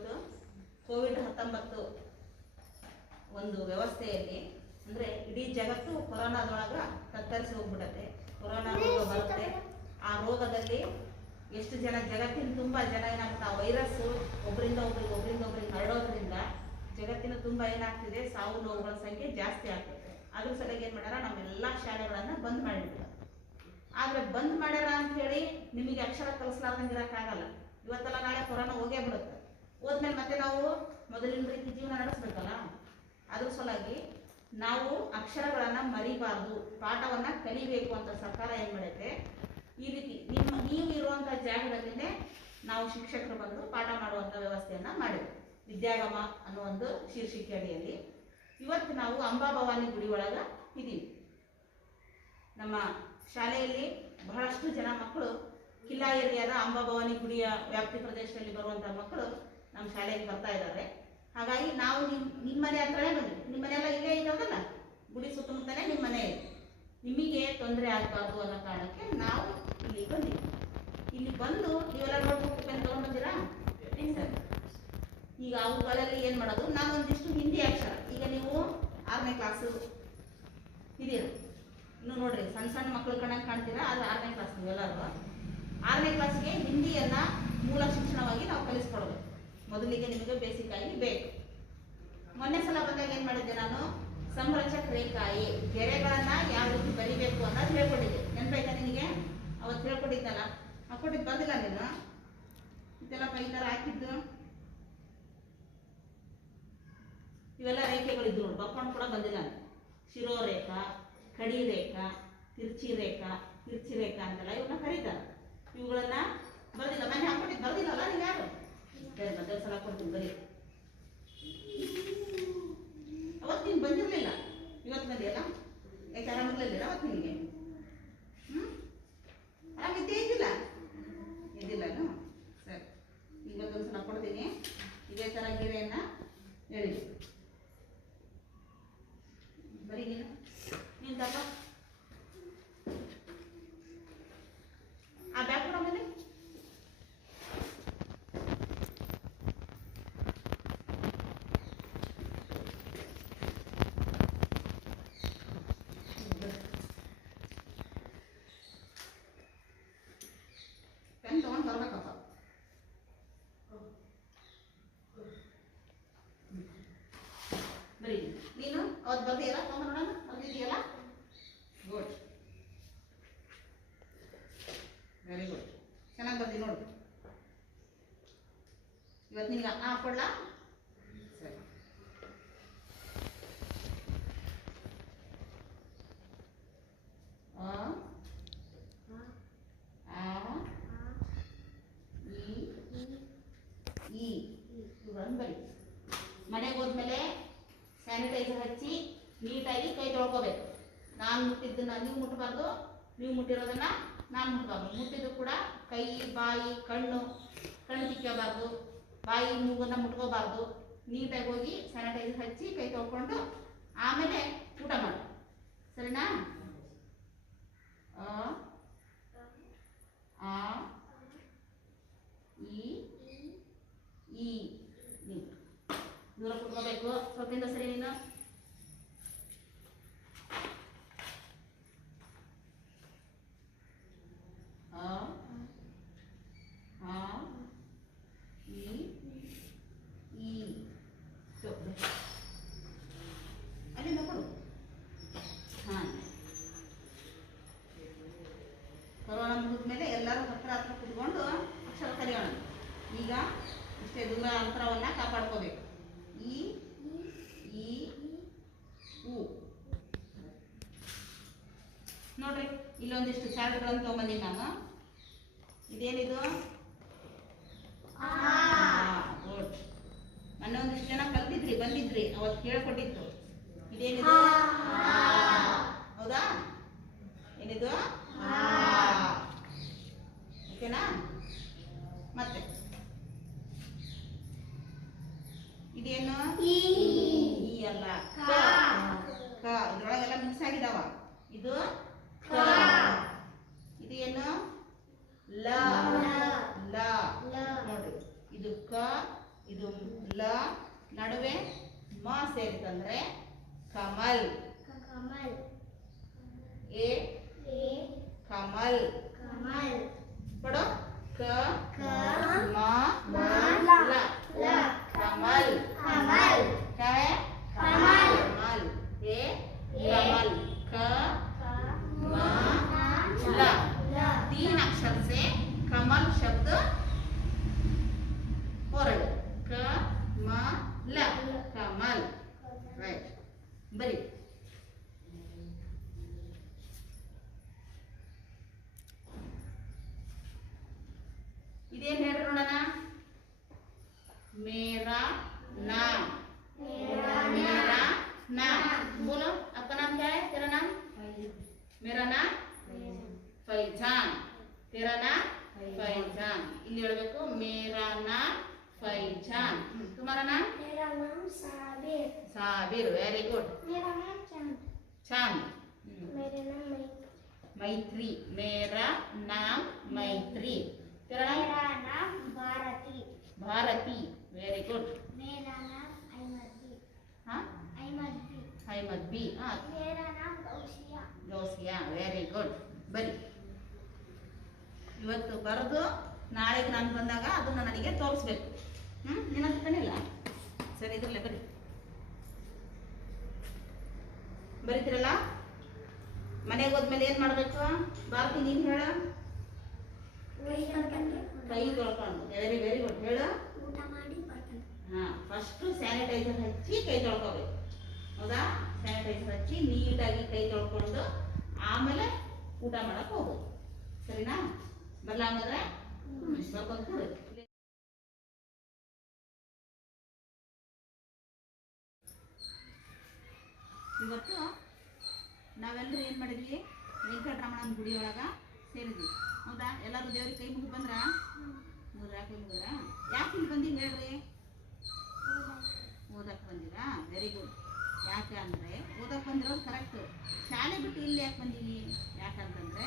ಇವತ್ತು ಕೋವಿಡ್-19 ಒಂದು ವ್ಯವಸ್ಥೆಯಲ್ಲಿ ಅಂದರೆ ಇಡೀ ಜಗತ್ತು ಕೊರೋನಾದೊಳಗ ತತ್ತರಿಸಿ ಹೋಗ್ಬಿಡತ್ತೆ. ಕೊರೋನಾ ರೋಗ ಬರುತ್ತೆ. ಆ ರೋಗದಲ್ಲಿ ಎಷ್ಟು ಜನ ಜಗತ್ತಿನ ತುಂಬ ಜನ ಏನಾಗ್ತದೆ, ಆ ವೈರಸ್ಸು ಒಬ್ಬರಿಂದ ಒಬ್ರಿಗೆ ಹರಡೋದ್ರಿಂದ ಜಗತ್ತಿನ ತುಂಬ ಏನಾಗ್ತಿದೆ, ಸಾವು ನೋವುಗಳ ಸಂಖ್ಯೆ ಜಾಸ್ತಿ ಆಗ್ತದೆ. ಅದ್ರ ಸಲುವಾಗಿ ಏನು ಮಾಡ್ಯಾರ, ನಮ್ಮೆಲ್ಲ ಶಾಲೆಗಳನ್ನು ಬಂದ್ ಮಾಡಿಬಿಡ್ತಾರೆ. ಆದರೆ ಬಂದ್ ಮಾಡ್ಯಾರ ಅಂತ ಹೇಳಿ ನಿಮಗೆ ಅಕ್ಷರ ಕಲಿಸ್ಲಾರ್ದಂಗೆ ಇರೋಕ್ಕಾಗಲ್ಲ. ಇವತ್ತೆಲ್ಲ ನಾಳೆ ಕೊರೋನಾ ಹೋಗೇ ಬಿಡುತ್ತೆ. ಹೋದ್ಮೇಲೆ ಮತ್ತೆ ನಾವು ಮೊದಲಿನ ರೀತಿ ಜೀವನ ನಡೆಸ್ಬೇಕಲ್ಲ. ಅದ್ರ ಸಲುವಾಗಿ ನಾವು ಅಕ್ಷರಗಳನ್ನು ಮರಿಬಾರ್ದು, ಪಾಠವನ್ನು ಕಲಿಬೇಕು ಅಂತ ಸರ್ಕಾರ ಏನು ಮಾಡೈತೆ, ಈ ರೀತಿ ನೀವು ಇರುವಂಥ ಜಾಗದಲ್ಲಿನೇ ನಾವು ಶಿಕ್ಷಕರು ಬಂದು ಪಾಠ ಮಾಡುವಂಥ ವ್ಯವಸ್ಥೆಯನ್ನು ಮಾಡಿದ್ವಿ. ವಿದ್ಯಾಗಮ ಅನ್ನೋ ಒಂದು ಶೀರ್ಷಿಕೆ ಅಡಿಯಲ್ಲಿ ಇವತ್ತು ನಾವು ಅಂಬಾಭವಾನಿ ಗುಡಿ ಒಳಗೆ ಇದ್ದೀವಿ. ನಮ್ಮ ಶಾಲೆಯಲ್ಲಿ ಬಹಳಷ್ಟು ಜನ ಮಕ್ಕಳು ಕಿಲ್ಲಾ ಏರಿಯಾದ ಅಂಬಾಭವಾನಿ ಗುಡಿಯ ವ್ಯಾಪ್ತಿ ಪ್ರದೇಶದಲ್ಲಿ ಬರುವಂಥ ಮಕ್ಕಳು ನಮ್ಮ ಶಾಲೆಗೆ ಬರ್ತಾ ಇದ್ದಾರೆ. ಹಾಗಾಗಿ ನಾವು ನಿಮ್ಮ ಮನೆ ಹತ್ರನೇ ಬಂದ್ವಿ. ನಿಮ್ಮ ಮನೆಯೆಲ್ಲ ಇಲ್ಲೇ ಇದ್ದಾವಲ್ಲ, ಗುಡಿ ಸುತ್ತಮುತ್ತನೇ ನಿಮ್ಮ ಮನೆ ಇದೆ. ನಿಮಗೆ ತೊಂದರೆ ಆಗಬಾರ್ದು ಅನ್ನೋ ಕಾರಣಕ್ಕೆ ನಾವು ಇಲ್ಲಿ ಬಂದಿವಿ. ಇಲ್ಲಿ ಬಂದು ನೀವೆಲ್ಲ ನೋಟ್ಬುಕ್ ಪೆನ್ ತೊಗೊಂಡ್ಬಂದಿರಾ? ಸರಿ. ಈಗ ಅವುಗಳಲ್ಲಿ ಏನು ಮಾಡೋದು, ನಾನು ಒಂದಿಷ್ಟು ಹಿಂದಿ ಅಕ್ಷರ, ಈಗ ನೀವು 6ನೇ ಕ್ಲಾಸು ಇದೀರ, ಇನ್ನು ನೋಡ್ರಿ ಸಣ್ಣ ಸಣ್ಣ ಮಕ್ಕಳು ಕಣ್ಣಂಗೆ ಕಾಣ್ತೀರಾ, ಅದು 6ನೇ ಕ್ಲಾಸ್. ನೀವೆಲ್ಲರೂ 6ನೇ ಕ್ಲಾಸ್ಗೆ ಹಿಂದಿಯನ್ನು ಮೂಲ ಶಿಕ್ಷಣವಾಗಿ ನಾವು ಕಲಿಸ್ಕೊಡ್ಬೇಕು. ಮೊದಲಿಗೆ ನಿಮಗೆ ಬೇಸಿಕ್ ಆಗಿ ಬೇಕು. ಮೊನ್ನೆ ಸಲ ಬಂದಾಗ ಏನು ಮಾಡಿದ್ದೆ, ನಾನು ಸಂರಚಕ ರೇಖಾಯಿ ಗೆರೆಗಳನ್ನು ಯಾವ ರೀತಿ ಬರಿಬೇಕು ಅನ್ನೋದು ಹೇಳ್ಕೊಟ್ಟಿದ್ದೆ. ನೆನಪಾಯ್ತಾ ನಿನಗೆ? ಅವತ್ತು ಹೇಳ್ಕೊಟ್ಟಿದ್ದಲ್ಲ, ಹಾಕೊಟ್ಟಿದ್ದು ಬಂದಿಲ್ಲ ನೀನು? ಇದೆಲ್ಲಪ್ಪ ಈ ಥರ ಹಾಕಿದ್ದು ಇವೆಲ್ಲ ರೇಖೆಗಳಿದ್ದು ನೋಡಿ, ಬರ್ಕೊಂಡು ಕೂಡ ಬಂದಿಲ್ಲ. ಶಿರೋರೇಖಾ, ಕಡಿ ರೇಖಾ, ತಿರ್ಚಿ ರೇಖಾ ಅಂತೆಲ್ಲ ಇವನ್ನ ಕರೀತಾರೆ. ಇವುಗಳನ್ನ ಬರ್ದಿಲ್ಲ, ಮನೆ ಹಾಕೊಟ್ಟಿದ್ದು ಬರ್ದಿಲ್ಲಲ್ಲ ನೀವು ಯಾರು? ಮತ್ತೆ ಸಲ ಕೊಡ್ತೀನಿ ಬರೀ. ಅವತ್ತು ನೀನು ಬಂದಿರಲಿಲ್ಲ, ಇವತ್ತು ಬಂದಿಯಲ್ಲ. ಯಾಕೆ ಆರಾಮಿರ್ಲಿಲ್ಲ ಅವತ್ತು ನಿನಗೆ? ಆರಾಮಿದ್ದೇ ಇದ್ದಿಲ್ಲನು? ಸರಿ, ಇವತ್ತೊಂದು ಸಲ ಕೊಡ್ತೀನಿ. ಇದೇ ಥರ ಗೆರೆಯನ್ನು ಹೇಳಿ ಬರೀ. ನೀನು ತಪ್ಪ ಆ ಬ್ಯಾಗ್ ಕೊಡೋ ಮೇಲೆ ಪೆನ್ ತೊಗೊಂಡು ಬರ್ಬೇಕಪ್ಪ. ಬರೀ ನೀನು ಅವತ್ತು ಬರ್ದಿಯಲ್ಲ, ತೊಗೊಂಡು ನೋಡೋಣ. ಬರ್ದಿದೆಯಲ್ಲ? ಗುಡ್, ವೆರಿ ಗುಡ್, ಚೆನ್ನಾಗಿ ಬರ್ದಿ ನೋಡು. ಇವತ್ತು ನಿನಗೆ ಕೊಡ್ಲಾ? ಸರಿ. ಬರಿ. ಮನೆಗೆ ಹೋದ್ಮೇಲೆ ಸ್ಯಾನಿಟೈಸರ್ ಹಚ್ಚಿ ನೀಟಾಗಿ ಕೈ ತೊಳ್ಕೋಬೇಕು. ನಾನು ಮುಟ್ಟಿದ್ದನ್ನ ನೀವು ಮುಟ್ಟಬಾರ್ದು, ನೀವು ಮುಟ್ಟಿರೋದನ್ನ ನಾನು ಮುಟ್ಟಬಾರ್ದು. ಮುಟ್ಟಿದ್ದು ಕೂಡ ಕೈ, ಬಾಯಿ, ಕಣ್ಣು ತಿಕ್ಕೋಬಾರ್ದು, ಬಾಯಿ ಮೂಗನ್ನು ಮುಟ್ಕೋಬಾರ್ದು. ನೀಟಾಗಿ ಹೋಗಿ ಸ್ಯಾನಿಟೈಸರ್ ಹಚ್ಚಿ ಕೈ ತೊಳ್ಕೊಂಡು ಆಮೇಲೆ ಊಟ ಮಾಡಿ, ಸರಿನಾ? ಈ ದೂರ ಕುತ್ಕೋಬೇಕು ಸ್ವಲ್ಪಿಂದ. ಸರಿ, ನೀನು ಅಲ್ಲಿಂದ ಕೊಡು. ಹಾಂ, ಕೊರೋನಾ ಮುಗಿದ್ಮೇಲೆ ಎಲ್ಲರೂ ಹತ್ರ ಕುತ್ಕೊಂಡು ಅಕ್ಷರ ಕಲಿಯೋಣ. ಈಗ ಇಷ್ಟೇ ದೂರ ಅಂತರವನ್ನು ಕಾಪಾಡ್ಕೋಬೇಕು. ಈ ಉ ನೋಡ್ರಿ, ಇಲ್ಲೊಂದಿಷ್ಟು ಚಾರ್ಟ್ಗಳನ್ನು ತೊಗೊಂಬಂದಿನಿ ನಾನು. ಇದೇನಿದು? ಗುಡ್. ಮೊನ್ನೆ ಒಂದಿಷ್ಟು ಜನ ಕಲ್ತಿದ್ರಿ, ಬಂದಿದ್ರಿ, ಅವತ್ತು ಹೇಳ್ಕೊಟ್ಟಿತ್ತು. ಇದೇನಿದು? ಹೌದಾ? ಏನಿದು? ಓಕೆನಾ? ಮತ್ತೆ ಇದೇನು? ಈ ಅಲ್ಲ, ಕ. ಇದ್ರೊಳಗೆಲ್ಲ ಮಿಕ್ಸ್ ಆಗಿದಾವ. ಇದು ಕ. ಇದೇನು? ಲ. ನೋಡ್ರಿ, ಇದು ಕ, ಇದು ಇದು ಲ ನಡುವೆ ಮ ಸೇರಿತಂದ್ರೆ ಕಮಲ್. ಕಮಲ್. ಎ ಕಮಲ್. ಕಮಲ್. ಪಡೋ ಕ ಮ ಲ ಕಮಲ್. ಕಮಲ್. ಕ ಕಮಲ್. कमल. ए कमल. क म ल. 3 अक्षर से कमल शब्द ಹೊರಡು. ಕ ಮ ಲ ಕಮಲ್. ರೈಟ್. ಬರಿ. ಇದೇನು ಹೇಳ್ರಿ ನೋಡೋಣ. ಮೇರಾ नाम. मेरा नाम. बोलो आपका नाम क्या है? तेरा नाम? मेरा नाम फैजान. तेरा नाम फैजान. ಇಲ್ಲಿ ಹೇಳಬೇಕು मेरा नाम फैजान. तुम्हारा नाम? मेरा नाम साबिर. साबिर. Very good. मेरा नाम चांद. चांद. मेरा नाम मैत्री. मेरा नाम मैत्री. तेरा नाम? मेरा नाम भारती. भारती. Very good. मेरा नाम अहमदी. हाँ अहमदी. अहमद बी. हाँ मेरा नाम गौसिया. ಗೌಸಿಯಾ. Very good. ಬರಿ. ಇವತ್ತು ಬರೆದು ನಾಳೆಗೆ ನಾನು ಬಂದಾಗ ಅದನ್ನು ನನಗೆ ತೋರಿಸ್ಬೇಕು. ನಿನ್ನ ಹತ್ರನೇ ಇಲ್ಲ. ಸರಿ ಇದ್ರಲ್ಲೇ ಬರಿ. ಬರಿತೀರಲ್ಲ. ಮನೆಗೆ ಹೋದ್ಮೇಲೆ ಏನು ಮಾಡಬೇಕು? ಭಾರತಿ ನೀನು ಹೇಳ. ಕೈ ತೊಳ್ಕೊಂಡು. Very very good. ಹೇಳು. ಊಟ ಮಾಡಿ ಬರ್ತೀನಿ. ಹಾಂ ಫಸ್ಟು ಸ್ಯಾನಿಟೈಸರ್ ಹಚ್ಚಿ ಕೈ ತೊಳ್ಕೊಬೇಕು. ಹೌದಾ? ಸ್ಯಾನಿಟೈಸರ್ ಹಚ್ಚಿ ನೀಟಾಗಿ ಕೈ ತೊಳ್ಕೊಂಡು ಆಮೇಲೆ ಊಟ ಮಾಡಕ್ಕೆ ಹೋಗೋದು. ಸರಿನಾ? ಬರಲ್ಲ ಹಂಗಾದ್ರೆ ಬರ್ಕೊಂಡು ಕೊಡು. ಇವತ್ತು ನಾವೆಲ್ಲರೂ ಏನು ಮಾಡಿದ್ವಿ? ವೆಂಕಟರಮಣನ ಗುಡಿ ಒಳಗೆ ಸೇರಿದ್ವಿ. ಹೌದಾ? ಎಲ್ಲರೂ ದೇವ್ರಿಗೆ ಕೈ ಮುಗಿದು ಬಂದ್ರ? ಕೈ ಮುಗಿದ್ರ? ಯಾಕೆ ಇಲ್ಲಿ ಬಂದೀವಿ ಹೇಳ್ರಿ? ಓದಕ್ಕೆ ಬಂದಿರಾ? Very good. ಯಾಕೆ ಅಂದರೆ ಓದಕ್ಕೆ ಬಂದಿರೋದು ಕರೆಕ್ಟು. ಶಾಲೆ ಬಿಟ್ಟು ಇಲ್ಲಿ ಯಾಕೆ ಬಂದೀವಿ? ಯಾಕಂತಂದರೆ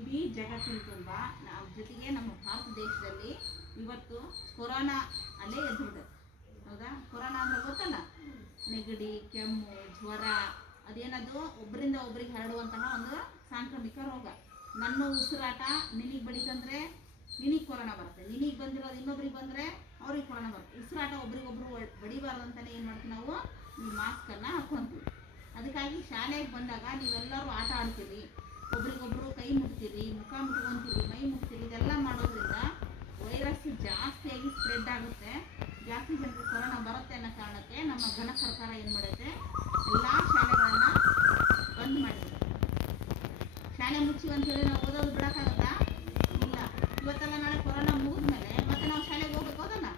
ಇಡೀ ಜಗತ್ತಿನ ತುಂಬ ನಮ್ಮ ಜೊತೆಗೆ ನಮ್ಮ ಭಾರತ ದೇಶದಲ್ಲಿ ಇವತ್ತು ಕೊರೋನಾ ಅಲ್ಲೇ ಎದ್ಬಿಡ್ತದೆ. ಹೌದಾ? ಕೊರೋನಾ ಅಂದರೆ ಗೊತ್ತಲ್ಲ, ನೆಗಡಿ, ಕೆಮ್ಮು, ಜ್ವರ, ಅದೇನದು ಒಬ್ಬರಿಂದ ಒಬ್ರಿಗೆ ಹರಡುವಂತಹ ಒಂದು ಸಾಂಕ್ರಾಮಿಕ ರೋಗ. ನನ್ನ ಉಸಿರಾಟ ನಿನಗೆ ಬಡಿತಂದರೆ ನಿನಗೆ ಕೊರೋನಾ ಬರುತ್ತೆ, ನಿನಗೆ ಬಂದಿರೋದು ಇನ್ನೊಬ್ರಿಗೆ ಬಂದರೆ ಅವ್ರಿಗೆ ಕೊರೋನಾ ಬರುತ್ತೆ. ಉಸಿರಾಟ ಒಬ್ರಿಗೊಬ್ರು ಬಡಿಬಾರ್ದು ಅಂತಲೇ ಏನು ಮಾಡ್ತೀವಿ ನಾವು? ಈ ಮಾಸ್ಕನ್ನು ಹಾಕ್ಕೊಂತೀವಿ. ಅದಕ್ಕಾಗಿ ಶಾಲೆಗೆ ಬಂದಾಗ ನೀವೆಲ್ಲರೂ ಆಟ ಆಡ್ತೀರಿ, ಒಬ್ರಿಗೊಬ್ರು ಕೈ ಮುಟ್ತೀರಿ, ಮುಖ ಮುಟ್ಕೊತೀರಿ, ಮೈ ಮುಟ್ತೀರಿ. ಇದೆಲ್ಲ ಮಾಡೋದ್ರಿಂದ ವೈರಸ್ ಜಾಸ್ತಿಯಾಗಿ ಸ್ಪ್ರೆಡ್ ಆಗುತ್ತೆ. ಜಾಸ್ತಿ ಜನರಿಗೆ ಕೊರೋನಾ ಬರುತ್ತೆ ಅನ್ನೋ ಕಾರಣಕ್ಕೆ ನಮ್ಮ ಘನ ಸರ್ಕಾರ ಏನು ಮಾಡುತ್ತೆ? ಎಲ್ಲ ಶಾಲೆಗಳನ್ನು ಬಂದ್ ಮಾಡಿದೆ. ಶಾಲೆ ಮುಚ್ಚಿವಿ ಅಂತೇಳಿ ನಾವು ಓದೋದು ಬಿಡೋಕ್ಕಾಗತ್ತಾ? ಇಲ್ಲ. ಇವತ್ತೆಲ್ಲ ನಾಳೆ ಕೊರೋನಾ ಮುಗಿದ್ಮೇಲೆ ಮತ್ತೆ ನಾವು ಶಾಲೆಗೆ ಹೋಗ್ಬೇಕು. ಹೋದಲ್ಲ,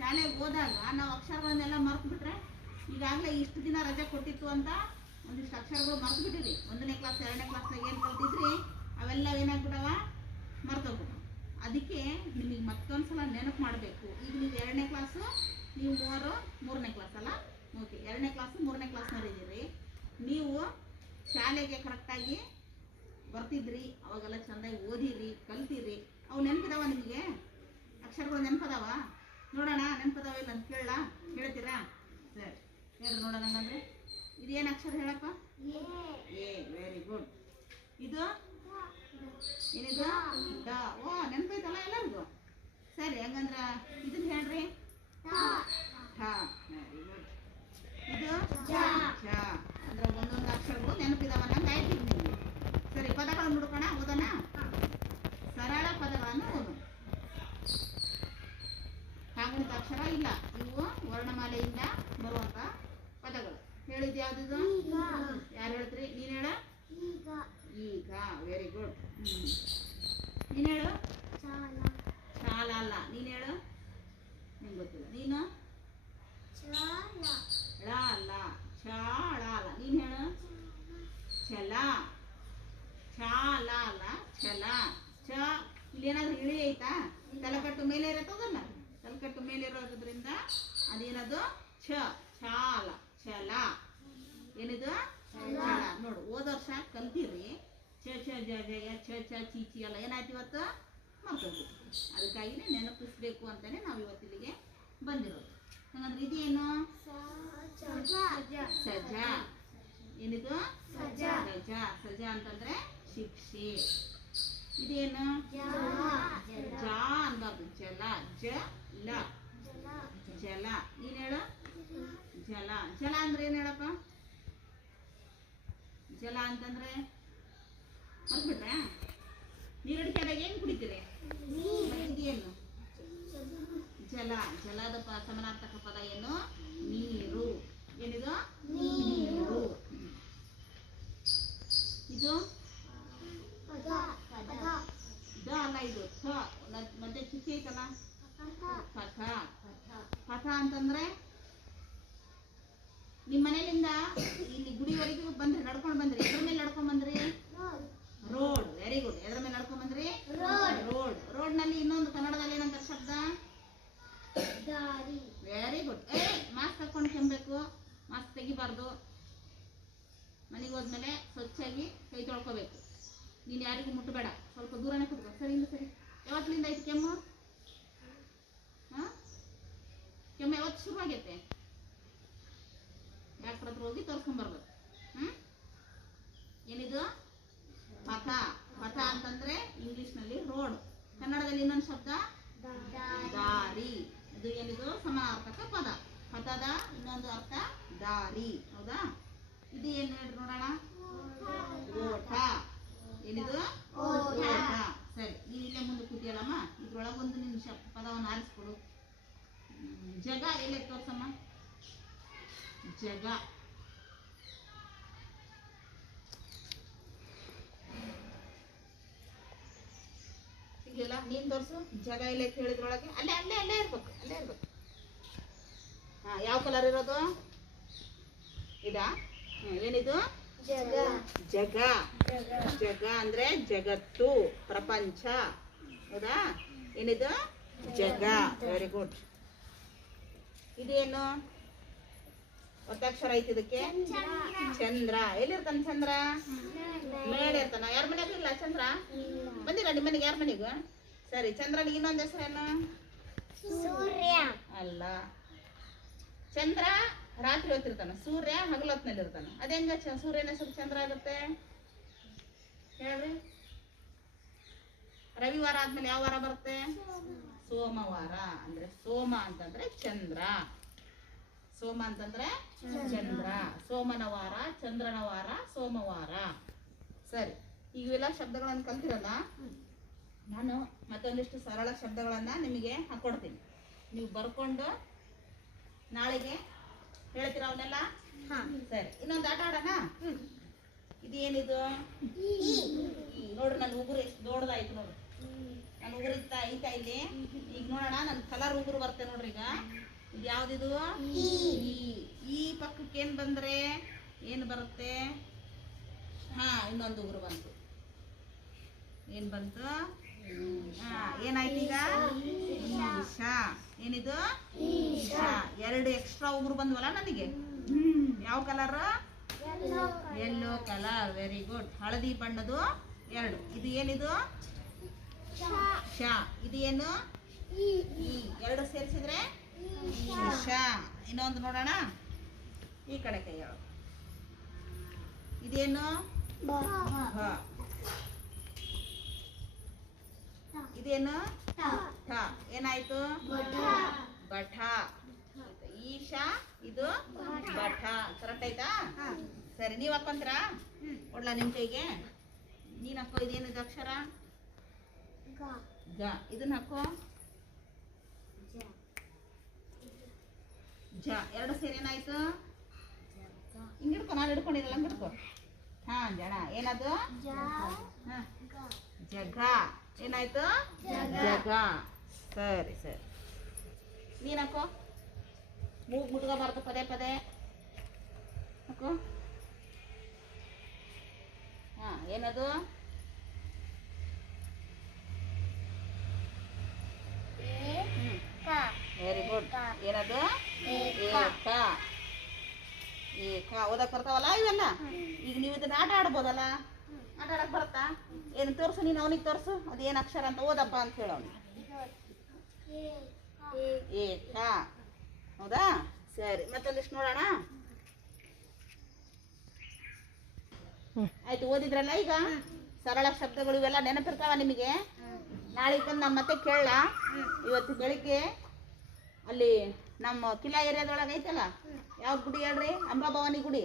ಶಾಲೆಗೆ ಹೋದಾಗ ನಾವು ಅಕ್ಷರಗಳನ್ನೆಲ್ಲ ಮರ್ತು ಬಿಟ್ರೆ, ಈಗಾಗಲೇ ಇಷ್ಟು ದಿನ ರಜೆ ಕೊಟ್ಟಿತ್ತು ಅಂತ ಒಂದಿಷ್ಟು ಅಕ್ಷರಗಳು ಮರ್ತು ಬಿಟ್ಟಿರಿ. 1ನೇ ಕ್ಲಾಸ್ 2ನೇ ಕ್ಲಾಸ್ನಾಗ ಏನು ಕಲ್ತಿದ್ರಿ ಅವೆಲ್ಲ ಏನಾಗ್ಬಿಟ್ಟವ? ಮರ್ತೋಗ್ಬಿಟ್ಟು. ಅದಕ್ಕೆ ನಿಮಗೆ ಮತ್ತೊಂದು ಸಲ ನೆನಪು ಮಾಡಬೇಕು. ಈಗ ನೀವು 2ನೇ ಕ್ಲಾಸು, ನೀವು 3ನೇ ಕ್ಲಾಸ್ ಅಲ್ಲ? ಓಕೆ, 2ನೇ ಕ್ಲಾಸು 3ನೇ ಕ್ಲಾಸ್ನವ್ರಿದ್ದೀರಿ. ನೀವು ಶಾಲೆಗೆ ಕರೆಕ್ಟಾಗಿ ಬರ್ತಿದ್ರಿ, ಅವಾಗೆಲ್ಲ ಚೆಂದಾಗಿ ಓದಿರಿ, ಕಲ್ತಿರಿ. ಅವು ನೆನಪಿದಾವ ನಿಮಗೆ? ಅಕ್ಷರಗಳು ನೆನಪದಾವ? ನೋಡೋಣ ನೆನಪದಾವ ಇಲ್ಲ ಅಂತ ಕೇಳಲ್ಲ? ಹೇಳ್ತೀರಾ? ಸರಿ ಹೇಳಿ ನೋಡೋಣ. ಹಂಗಂದ್ರೆ ಇದೇನು ಅಕ್ಷರ ಹೇಳಪ್ಪ? ಎ. Very good. ಇದು ಏನಿದು? ದ. ಓ ನೆನಪೈತಲ್ಲ ಎಲ್ಲರಿಗೂ? ಸರಿ ಹಂಗಂದ್ರೆ ಇದನ್ನ ಹೇಳ್ರಿ. ಠ. Very good. ಇದು ಜ. ಅಂದ್ರೆ ಒಂದೊಂದು ಅಕ್ಷರಗಳು ನೆನಪಿದಾವ ನಂಗೆ ಆಯ್ತು ನಿಮಗೆ. ಸರಿ ಪದಗಳನ್ನು ಹುಡುಕೋಣ. ಓದೋಣ. ಸರಳ ಪದಗಳನ್ನು ಓದು. ಕಾಗುಣಿತ ಅಕ್ಷರ ಇಲ್ಲ. ಇವು ವರ್ಣಮಾಲೆಯಿಂದ ಬರುವಂತ ಪದಗಳು. ಹೇಳಿದ್ ಯಾವ್ದು? ಯಾರು ಹೇಳ್ತೀರಿ? ನೀನು ಹೇಳ. ಈಗ. Very good. ನೀನು ಹೇಳು. ಚಾಲ ಅಲ್ಲ. ನೀನು ಹೇಳು. ನಿಂಗೆ ಗೊತ್ತಿಲ್ಲ. ನೀನು ಳ ಅಲ್ಲ. ಚಾಳ ಅಲ್ಲ. ನೀನು ಹೇಳು. ಛಲ. ಚಾಲ ಅಲ್ಲ, ಛಲ. ಚ ಇಲ್ಲಿ ಏನಾದ್ರು ಇಳಿ ಐತಾ? ತಲೆಕಟ್ಟು ಮೇಲೆ ಇರತ್ತದಲ್ಲ, ತಲೆಕಟ್ಟು ಮೇಲೆ ಇರೋದ್ರಿಂದ ಅದೇನದು? ಛ. ಚಾಲ. ಛಲ. ಏನಿದು? ಛಲ. ನೋಡು, ಹೋದ ವರ್ಷ ಕಲ್ತಿರಿ. ಛ ಛ ಜ ಜಯ ಛ ಛ ಚಿ ಚಿ ಎಲ್ಲ ಏನಾಯ್ತು ಇವತ್ತು? ಮರ್ತೋಗ್ಬಿಟ್ಟು. ಅದಕ್ಕಾಗಿನೇ ನೆನಪಿಸ್ಬೇಕು ಅಂತಲೇ ನಾವು ಇವತ್ತಿಲ್ಲಿಗೆ ಬಂದಿರೋದು. ಹಾಗಾದ್ರೆ ಇದೇನು? ಸಜಾ. ಏನಿದು? ಸಜಾ. ಸಜಾ ಅಂತಂದ್ರೆ ಶಿಕ್ಷೆ. ಇದೇನು? ಜಾ ಅನ್ಬಾರ್ದು, ಜಲ. ಜಲ. ಜಲ. ನೀನ್ ಹೇಳು. ಜಲ. ಜಲ ಅಂದ್ರೆ ಏನ್ ಹೇಳಪ್ಪ? ಜಲ ಅಂತಂದ್ರೆ ಮರ್ಬಿಟ್ರೆ ನೀರಡಿಕೆದಾಗ ಏನ್ ಕುಡಿತೀರಿ? ಇದೇನು? ಜಲ. ಜಲದ ಸಮಾನಾರ್ಥಕ ಪದ ಏನು? ನೀರು. ಏನಿದು? ನೀರು. ಇದು ದ ಅಲ್ಲ, ಇದು ಥ. ಮತ್ತೆ ಚಿಕ್ಕಿ ಐತಲ್ಲ, ಪಥ. ಪಥ ಅಂತಂದ್ರೆ ನಿಮ್ ಮನೆಯಿಂದ ಇಲ್ಲಿ ಗುಡಿವರೆಗೂ ಬಂದ್ರಿ, ನಡ್ಕೊಂಡ್ ಬಂದ್ರಿ. ಎದ್ರ ಮೇಲೆ ನಡ್ಕೊಂಡ್ ಬಂದ್ರಿ? ರೋಡ್. Very good. ಎದ್ರ ಮೇಲೆ ನಡ್ಕೊಂಡ್ ಬಂದ್ರಿ? ರೋಡ್. ರೋಡ್ ನಲ್ಲಿ ಇನ್ನೊಂದು ಕನ್ನಡದಲ್ಲಿ ಏನಂತ ಶಬ್ದ? Very good. ಮಾಸ್ಕ್ ಹಾಕೊಂಡು ಕೆಂಬೇಕು, ಮಾಸ್ಕ್ ತೆಗಿಬಾರ್ದು. ಮನೆಗೆ ಹೋದ್ಮೇಲೆ ಸ್ವಚ್ಛಾಗಿ ಕೈ ತೊಳ್ಕೋಬೇಕು. ನೀನು ಯಾರಿಗೂ ಮುಟ್ಟಬೇಡ, ಸ್ವಲ್ಪ ದೂರನೇ ಕೂತ್ಕೋ. ಸರಿ ಇಲ್ಲ ಸರಿ. ಯಾವತ್ತಿನಿಂದ ಐತೆ ಕೆಮ್ಮು? ಕೆಮ್ಮು ಯಾವತ್ತು ಶುರು ಆಗೈತೆ? ಡಾಕ್ಟರ್ ಹತ್ರ ಹೋಗಿ ತೋರಿಸ್ಕೊಂಡ್ಬರ್ಬೇಕು. ಏನಿದು? ಪಥ. ಪಥ ಅಂತಂದ್ರೆ ಇಂಗ್ಲಿಷ್ ನಲ್ಲಿ ರೋಡ್. ಕನ್ನಡದಲ್ಲಿ ಇನ್ನೊಂದು ಶಬ್ದ ದಾರಿ. ಇದು ಏನಿದು? ಸಮಾನಾರ್ಥಕ ಪದ. ಪದದ ಇನ್ನೊಂದು ಅರ್ಥ ದಾರಿ. ಹೌದಾ? ಇದು ಏನು ಹೇಳ್ರಿ ನೋಡೋಣ? ಓಟ. ಏನಿದು? ಓಟ. ಸರಿ, ನೀನ್ ಇಲ್ಲೇ ಮುಂದೆ ಕೂತಿಯಲ್ಲಮ್ಮ, ಇದ್ರೊಳಗೊಂದು ನಿನ್ನ ಪದವನ್ನು ಆರಿಸ್ಕೊಡು. ಜಗ ಎಲ್ಲೇ ತೋರ್ಸಮ್ಮ. ಜಗ. ಸಿಗ್ಲಿಲ್ಲ? ನೀನ್ ತೋರ್ಸು. ಜಗ ಇಲ್ಲ ಹೇಳಿದ್ರೊಳಗೆ ಅಲ್ಲೇ ಅಲ್ಲೇ ಅಲ್ಲೇ ಇರ್ಬೇಕು, ಅಲ್ಲೇ ಇರ್ಬೇಕು. ಹಾ, ಯಾವ ಕಲರ್ ಇರೋದು? ಇದಾ? ಏನಿದು? ಜಗ. ಜಗ. ಜಗ ಅಂದ್ರೆ ಜಗತ್ತು, ಪ್ರಪಂಚ. ಹೌದಾ? ಏನಿದು? ಜಗ. Very good. ಇದೇನು? ಒತ್ತಕ್ಷರ ಐತಿ ಇದಕ್ಕೆ. ಚಂದ್ರ. ಎಲ್ಲಿರ್ತಾನ ಚಂದ್ರ? ಮೇಲೆ ಇರ್ತಾನ. ಯಾರ ಮನೆಗೂ ಇಲ್ಲ ಚಂದ್ರ? ಬಂದಿಲ್ಲ ನಿಮ್ಮ ಮನೆಗೆ? ಯಾರ ಮನೆಗೂ? ಸರಿ, ಚಂದ್ರನಿಗೆ ಇನ್ನೊಂದು ಹೆಸರೇನು? ಸೂರ್ಯ. ಅಲ್ಲ, ಚಂದ್ರ ರಾತ್ರಿ ಹೊತ್ತಿರ್ತಾನ, ಸೂರ್ಯ ಹಗಲೊತ್ತಿನಲ್ಲಿ ಇರ್ತಾನ. ಅದೇಂಗ ಸೂರ್ಯನ ಹೆಸರು ಚಂದ್ರ ಆಗುತ್ತೆ ಹೇಳ್ರಿ? ರವಿವಾರ ಆದ್ಮೇಲೆ ಯಾವ ವಾರ ಬರುತ್ತೆ? ಸೋಮವಾರ. ಅಂದ್ರೆ ಸೋಮ ಅಂತಂದ್ರೆ ಚಂದ್ರ. ಸೋಮ ಅಂತಂದ್ರೆ ಚಂದ್ರ. ಸೋಮನ ವಾರ, ಚಂದ್ರನ ವಾರ, ಸೋಮವಾರ. ಸರಿ, ಇವೆಲ್ಲ ಶಬ್ದಗಳನ್ನು ಕಲ್ತಿರಲ್ಲ, ನಾನು ಮತ್ತೊಂದಿಷ್ಟು ಸರಳ ಶಬ್ದಗಳನ್ನ ನಿಮಗೆ ಹಾಕೊಡ್ತೀನಿ. ನೀವು ಬರ್ಕೊಂಡು ನಾಳೆಗೆ ಹೇಳ್ತೀರ ಅವನ್ನೆಲ್ಲ? ಸರಿ, ಇನ್ನೊಂದು ಆಟ ಆಡೋಣ. ಇದೇನಿದು? ನೋಡ್ರಿ, ನನ್ನ ಉಗುರು ಎಷ್ಟು ದೊಡ್ಡದಾಯ್ತು ನೋಡ್ರಿ. ನನ್ನ ಉಗುರು ಐತಾ ಇಲ್ಲಿ? ಈಗ ನೋಡೋಣ, ನನ್ನ ಕಲರ್ ಉಗುರು ಬರುತ್ತೆ ನೋಡ್ರಿ. ಈಗ ಇದು ಯಾವ್ದಿದು? ಈ ಪಕ್ಕಕ್ಕೆ ಏನ್ ಬಂದ್ರೆ ಏನು ಬರುತ್ತೆ? ಹಾ, ಇನ್ನೊಂದು ಉಗುರು ಬಂತು. ಏನ್ ಬಂತು? ಏನಾಯ್ತು ಈಗ? ಈಶಾ. ಏನಿದು? ಈಶಾ. ಎರಡು ಎಕ್ಸ್ಟ್ರಾ ಉಗುರು ಬಂದ್ವಲ್ಲ ನನಗೆ. ಯಾವ colour? Yellow colour. Very good. ಹಳದಿ ಬಣ್ಣದು ಎರಡು. ಇದು ಏನಿದು? ಶಾ. ಇದು ಏನು? ಈ ಎರಡು ಸೇರಿಸಿದ್ರೆ ಈಶಾ. ಇನ್ನೊಂದು ನೋಡೋಣ, ಈ ಕಡೆ ಕೈ. ಇದೇನು? ಭ. ಇದೇನು? ಠ. ಏನಾಯ್ತು? ಬಠ. ಈಶಾ, ಇದು ಬಠ. ಕರೆಕ್ಟ್ ಆಯ್ತಾ? ಸರಿ, ನೀವ್ ಹಾಕೊಂತೀರಾ? ಕೊಡ್ಲಾ ನಿಮ್ ಕೈಗೆ? ನೀನ್ ಹಾಕೋ. ಇದೇನಿದು ಅಕ್ಷರ? ಗ. ಇದನ್ನ ಹಾಕೋ. ಜ. ಎರಡು ಸೇರಿ ಏನಾಯ್ತು? ಹಿಂಗ್ ಹಿಡ್ಕೊ. ನಾನು ಹಿಡ್ಕೊಂಡಿರಲ್ಲ, ಹಂಗ್ ಹಿಡ್ಕೊ. ಹಾ, ಜನ. ಏನದು? ಜಗ. ಏನಾಯ್ತು? ಜಗ. ಸರಿ ಸರಿ, ನೀನ್ ಹಾಕೋ. ಮೂಗ್ ಮುಟ್ಕೋಬಾರ್ದು ಪದೇ ಪದೇ. ಹಾಕೋ. ಹಾ, ಏನದು? Very good. ಏನದು? ಏಕ. ಏಕ. ಓದಕ್ ಬರ್ತಾವಲ್ಲ ಇವೆಲ್ಲ? ಈಗ ನೀವು ಇದನ್ನ ಆಟ ಆಡ್ಬೋದಲ್ಲ? ಆಟ ಆಡಕ್ ಬರುತ್ತಾ? ಏನು ತೋರ್ಸು, ನೀನು ಅವನಿಗೆ ತೋರ್ಸು. ಅದೇನು ಅಕ್ಷರ ಅಂತ ಓದಪ್ಪ ಅಂತ ಹೇಳೋನು. ಏಕ. ಹೌದಾ? ಸರಿ, ಮತ್ತೊಂದಿಷ್ಟು ನೋಡೋಣ. ಆಯ್ತು, ಓದಿದ್ರಲ್ಲ ಈಗ ಸರಳ ಶಬ್ದಗಳು ಇವೆಲ್ಲ ನೆನಪಿರ್ತಾವ ನಿಮಗೆ? ನಾಳೆಗೆ ಬಂದು ನಾನು ಮತ್ತೆ ಕೇಳಲ್ಲ. ಇವತ್ತು ಬೆಳಿಗ್ಗೆ ಅಲ್ಲಿ ನಮ್ಮ ಕಿಲಾ ಏರಿಯಾದೊಳಗೆ ಐತಲ್ಲ, ಯಾವ ಗುಡಿ ಹೇಳ್ರಿ? ಅಂಬಾಭವಾನಿ ಗುಡಿ.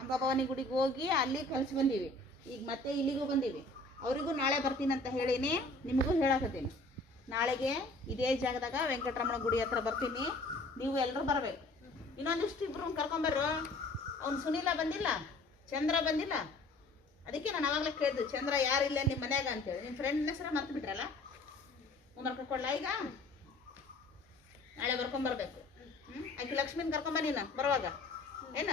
ಅಂಬಾಭವಾನಿ ಗುಡಿಗೆ ಹೋಗಿ ಅಲ್ಲಿ ಕಲಿಸಿ ಬಂದೀವಿ. ಈಗ ಮತ್ತೆ ಇಲ್ಲಿಗೂ ಬಂದೀವಿ. ಅವರಿಗೂ ನಾಳೆ ಬರ್ತೀನಿ ಅಂತ ಹೇಳೀನಿ, ನಿಮಗೂ ಹೇಳಕತ್ತೀನಿ. ನಾಳೆಗೆ ಇದೇ ಜಾಗದಾಗ ವೆಂಕಟರಮಣ ಗುಡಿ ಹತ್ರ ಬರ್ತೀನಿ. ನೀವು ಎಲ್ಲರೂ ಬರಬೇಕು. ಇನ್ನೊಂದಿಷ್ಟು ಇಬ್ರು ಕರ್ಕೊಂಬರ್ರು. ಅವ್ನು ಸುನೀಲ ಬಂದಿಲ್ಲ, ಚಂದ್ರ ಬಂದಿಲ್ಲ. ಅದಕ್ಕೆ ನಾನು ಅವಾಗಲೇ ಕೇಳಿದ್ದು, ಚಂದ್ರ ಯಾರಿಲ್ಲ ನಿಮ್ಮ ಮನ್ಯಾಗ ಅಂತೇಳಿ. ನಿಮ್ಮ ಫ್ರೆಂಡ್ ಹೆಸರ ಮರ್ತು ಬಿಟ್ರಲ್ಲ, ಹೋಮ್ವರ್ಕ್ ಕೊಡ್ಲಾ ಈಗ? ನಾಳೆ ಬರ್ಕೊಂಬರ್ಬೇಕು. ಆಕೆ ಲಕ್ಷ್ಮೀನ ಕರ್ಕೊಂಬ ನೀನು ಬರುವಾಗ. ಏನ?